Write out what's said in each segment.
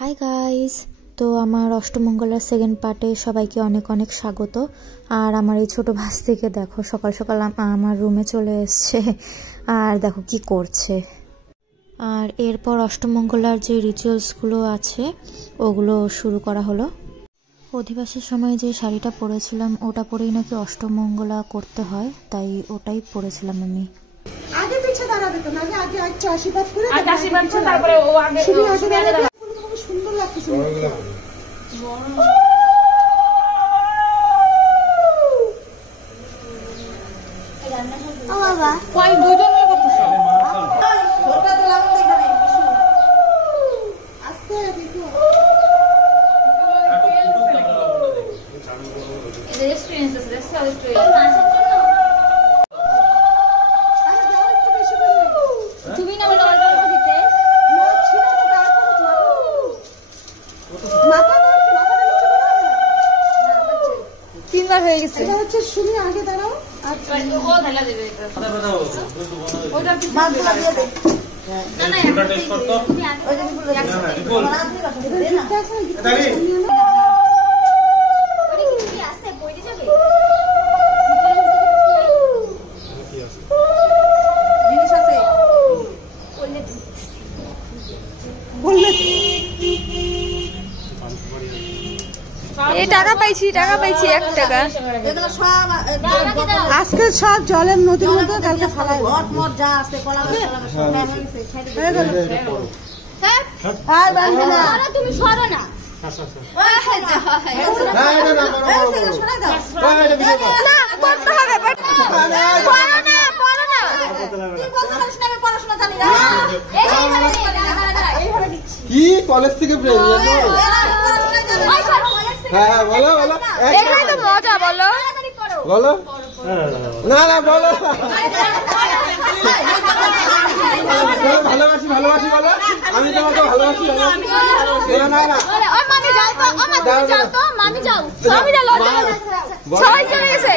Hi guys, তো আমার অষ্টমঙ্গলার second পার্টে সবাইকে অনেক অনেক স্বাগত। আর আমার এই ছোট ভাস্তিকে দেখো সকাল সকাল আমার রুমে চলে এসছে আর দেখো কি করছে। আর এরপর অষ্টমঙ্গলার যে রিচুয়ালসগুলো আছে ওগুলো শুরু করা হলো। অধিবাসের সময় যে শাড়িটা পরেছিলাম ওটা পরেই নাকি অষ্টমঙ্গলা করতে হয়, তাই ওটাই পরেছিলাম আমি। আগে পিছে দাঁড়াবে তো, আগে আগে একটু আশীর্বাদ করে আগে আশীর্বাদ করে তারপরে ও আগে দাঁড়াবে। খুব সুন্দর লাগতেছে। ও বাবা কই দুইজন মিলে করতেছ? ওটা তো লাভ দেখা নাই কিছু। আস্তে দেখো। এই রেস্টুরেন্ট আছে, রেস্টুরেন্ট। তুমি না বলে অর্ডার দিতে? না ছিল না, তারপর মাথা নিচে করো না। তিনবার হয়ে গেছে। এটা হচ্ছে সুমি, আগে দাঁড়াও। আচ্ছা ও ঢালা দেবে এটা। ওটা কি মাছগুলো দিয়ে দে। না না ওটা টেস্ট করতে। ওই যে বিপুল না না বিপুল না ঠিক আছে ওটা কি আছে বইতে যাবে? জিনিস আছে বললে এই টাকা পাইছি 1 টাকা। এগুলো সব আজকে সব জলের নদীর মধ্যে কালকে ফালাই ঘট মট যা আছে কলা গাছ সব হয়ে গেল। হ্যাঁ বান্ধি না তুমি সরো না। করতে হবে বাট পড়ো না পড়াশোনা জানি না এইভাবে দিচ্ছি কি কলেজ থেকে প্রেম হ্যাঁ বলো বলো এখানে তো মজা বলো বলো না না বলো ভালোবাসি ভালোবাসি বলো আমি তোমাকে ভালোবাসি না না না ও মামি যাও তো, ও মামি যাও তো, মামি যাও। মামি যা লজ্জা করে। সবাই চলে গেছে,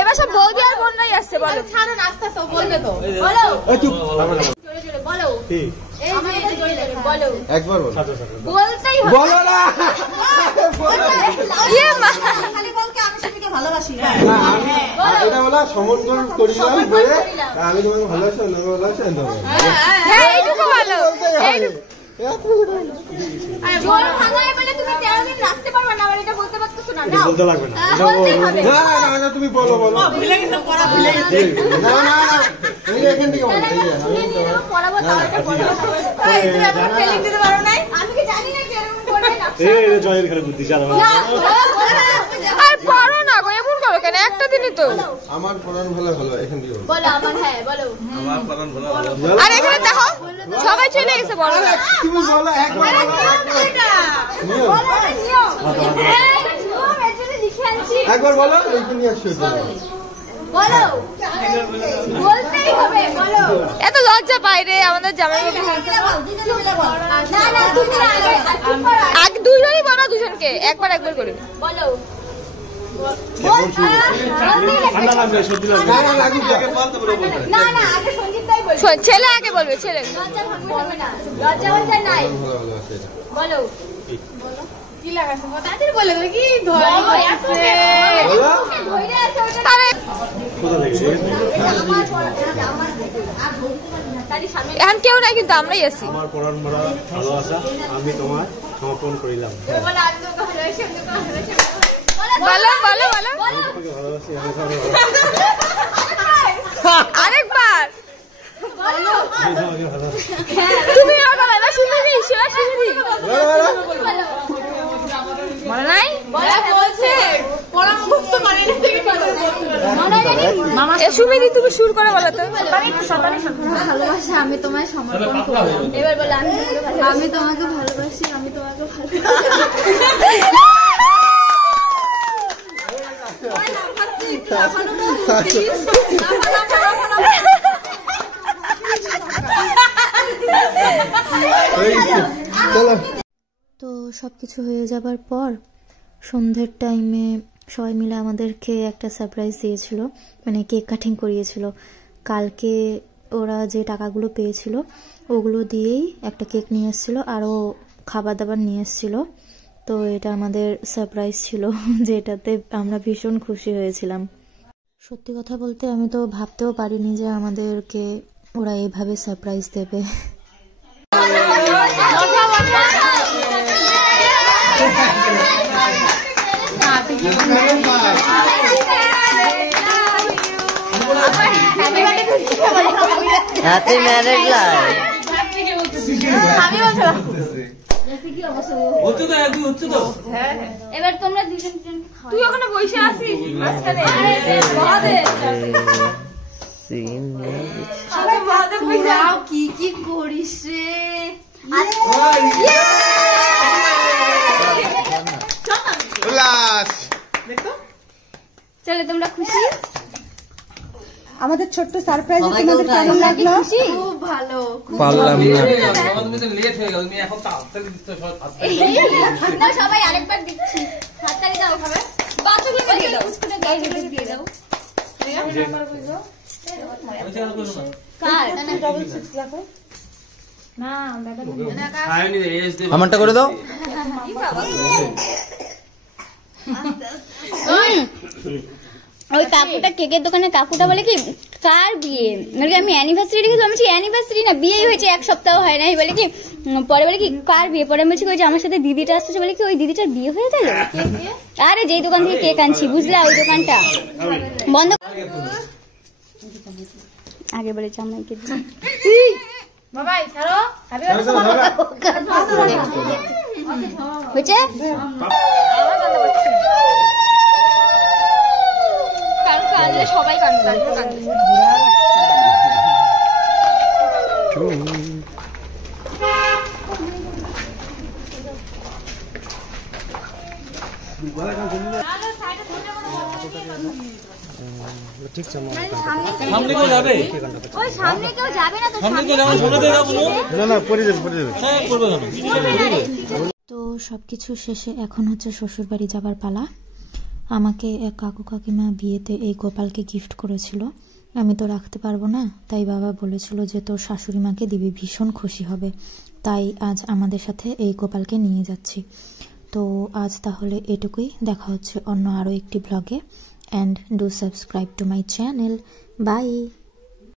এবার সব বৌদি আর বোনরাই আসছে। বলো ছাড়ো নাস্তা সব বলবে তো। বলো এই চুপ জোরে জোরে বলো। কি এই যে জোরে জোরে বলো। একবার বলো বলতেই হবে। বলো না ইয়ে মা খালি বলকে আমি সুমিকে ভালোবাসি না এটা বলা সমর্থন করিলাম বলে আমি তোমাকে ভালোবাসি অন্যকে ভালোবাসি হ্যাঁ এইটুকু বলো। এইটুকু জোর ভাঙায় বলে তুমি 13 দিন নাচতে পারবে না, আর এটা বলতে পারতেছো না। নাও বলতে লাগবে না বলতেই হবে। না না না তুমি বলো বলো ভুলে গেছে পড়া ভুলে গেছে না না এই এখান থেকে বলো এই যে তুমি যেরকম পড়াবো তাও একটা পড়াবো। এই তুমি এখন ফেলিং দিতে পারো নাই আমি কি জানি না কি এরকম করবে না। এই জয়ের ঘরে বুদ্ধি চালাও আর পড়ো না গো, এমন করো কেন? একটা দিনই তো। আমার পড়ান ভালো ভালো এখান থেকে বলো বলো আমার হ্যাঁ বলো। আমার পড়ান ভালো ভালো আর এখানে দেখো সবাই চলে গেছে। বলো না তুমি বলো একবার নিও বলো না নিও। এই নিও এজন্য লিখে আনছি। একবার বলো এইখানে আসছো বলো বলতেই হবে বলো। এত লজ্জা পাই রে আমাদের জামাই বাবু। না না তুমি না আগে চুপ করো। আগে দুজনই বলো, দুজনকে একবার করে। বলো ঠান্ডা লাগবে সত্যি লাগবে না না লাগুক আগে বলতে বলো না না আগে সঞ্জিত তাই বলবে। ছেলে আগে বলবে, ছেলে। লজ্জা ভাঙবে হবে না, লজ্জা লজ্জা নাই। ভালো ভালো আছে বলো কি লাগাছে তাদের বলে কি বলো ধরে আছে ওটা। আরে কোথা থেকে আমার পড়া আমার আর বলতে পারি না তারই সামনে। এখন কেউ নাই, কিন্তু আমরাই আছি। আমার পড়ান মারা ভালোবাসা আমি তোমায় সমর্পণ করিলাম বলো আমি তোকে ভালোবাসি, আমি তোকে ভালোবাসি। বলো বলো বলো তোমাকে ভালোবাসি আমি তোমাকে আরেকবার বলো ভালোবাসি তুমি বলো, এবার শুনে দি সেবা শুনে দি। বলো মনে নাই বলো বলছে পড়া মুখস্থ মানে না থেকে বলো মনে নেই মামা। এ সুমিদি তুমি সুর করে বলো তো। ভালোবাসা আমি তোমায় সমর্পণ করি। এবার বলো আমি তোমাকে ভালোবাসি, আমি তোমাকে ভালোবাসি। চলো তো সব কিছু হয়ে যাবার পর সন্ধ্যের টাইমে সবাই মিলে আমাদেরকে একটা সারপ্রাইজ দিয়েছিল, মানে কেক কাটিং করিয়েছিল। কালকে ওরা যে টাকাগুলো পেয়েছিল ওগুলো দিয়েই একটা কেক নিয়ে এসেছিলো, আরও খাবার দাবার নিয়ে এসেছিলো। তো এটা আমাদের সারপ্রাইজ ছিল, যেটাতে আমরা ভীষণ খুশি হয়েছিলাম। সত্যি কথা বলতে আমি তো ভাবতেও পারিনি যে আমাদেরকে ওরা এইভাবে সারপ্রাইজ দেবে। Happy marriage life. এবার তোমরা দুজন তুই ওখানে বসে আছিস মাঝখানে কি কি করিস রে? চলো তোমরা খুশি? আমাদের ছোট্ট সারপ্রাইজ তোমাদের কেমন লাগলো? খুব ভালো। পারলাম না সবাই আরেকবার দিচ্ছি। হাততালি দাও খাবে। বাচ্চাগুলোকে দিয়ে দাও। গাইগুলোকে দিয়ে দাও। কার? না আমারটা করে দাও। ওই কাকুটা কেকের দোকানে কাকুটা বলে কি কার বিয়ে, আমি অ্যানিভার্সারি রেখেছি। আমি অ্যানিভার্সারি না, বিয়েই হয়েছে, এক সপ্তাহ হয় না। বলে কি পরে বলে কি কার বিয়ে? পরে আমি বলছি ওই যে আমার সাথে দিদিটা আসতেছে, বলে কি ওই দিদিটার বিয়ে হয়ে গেল। আরে যেই দোকান থেকে কেক আনছি বুঝলা, ওই দোকানটা বন্ধ। আগে বলেছি আমাকে হয়েছে। কাঁদলে সবাই কাঁদবে। সামনে কেউ যাবে? ওই সামনে কেউ যাবে না তো? সামনে কেউ যাবে? সামনে দিয়ে যাবো না পড়ে যাবে পড়ে যাবে। হ্যাঁ করবে কেন? তো সবকিছু শেষে এখন হচ্ছে শ্বশুর বাড়ি যাবার পালা। আমাকে এক কাকু কাকিমা বিয়েতে এই গোপালকে গিফট করেছিল। আমি তো রাখতে পারবো না, তাই বাবা বলেছিল যে তোর শাশুড়ি মাকে দিবি, ভীষণ খুশি হবে। তাই আজ আমাদের সাথে এই গোপালকে নিয়ে যাচ্ছি। তো আজ তাহলে এটুকুই, দেখা হচ্ছে অন্য আরও একটি ব্লগে। And do subscribe to my channel. By.